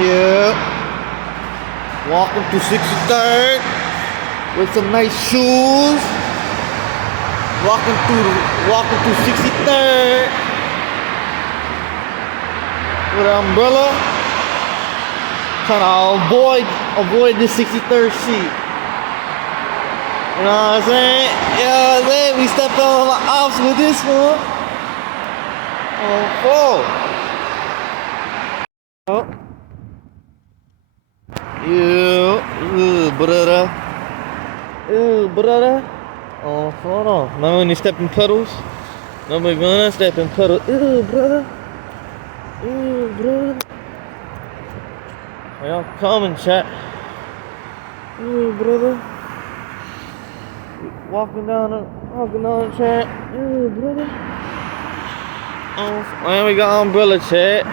Yeah. Walking to 63rd with some nice shoes. Walking to 63rd with an umbrella. Trying to avoid the 63rd seat. You know what I'm saying? You know what I'm saying? We stepped on the ops with this one. Oh, oh. Brother. Brother. Oh, hold on. Remember when you step in puddles? Nobody gonna step in puddles. Brother. Brother. Y'all coming, chat. Brother. Walking down the chat. Brother. Oh, man, we got umbrella, chat.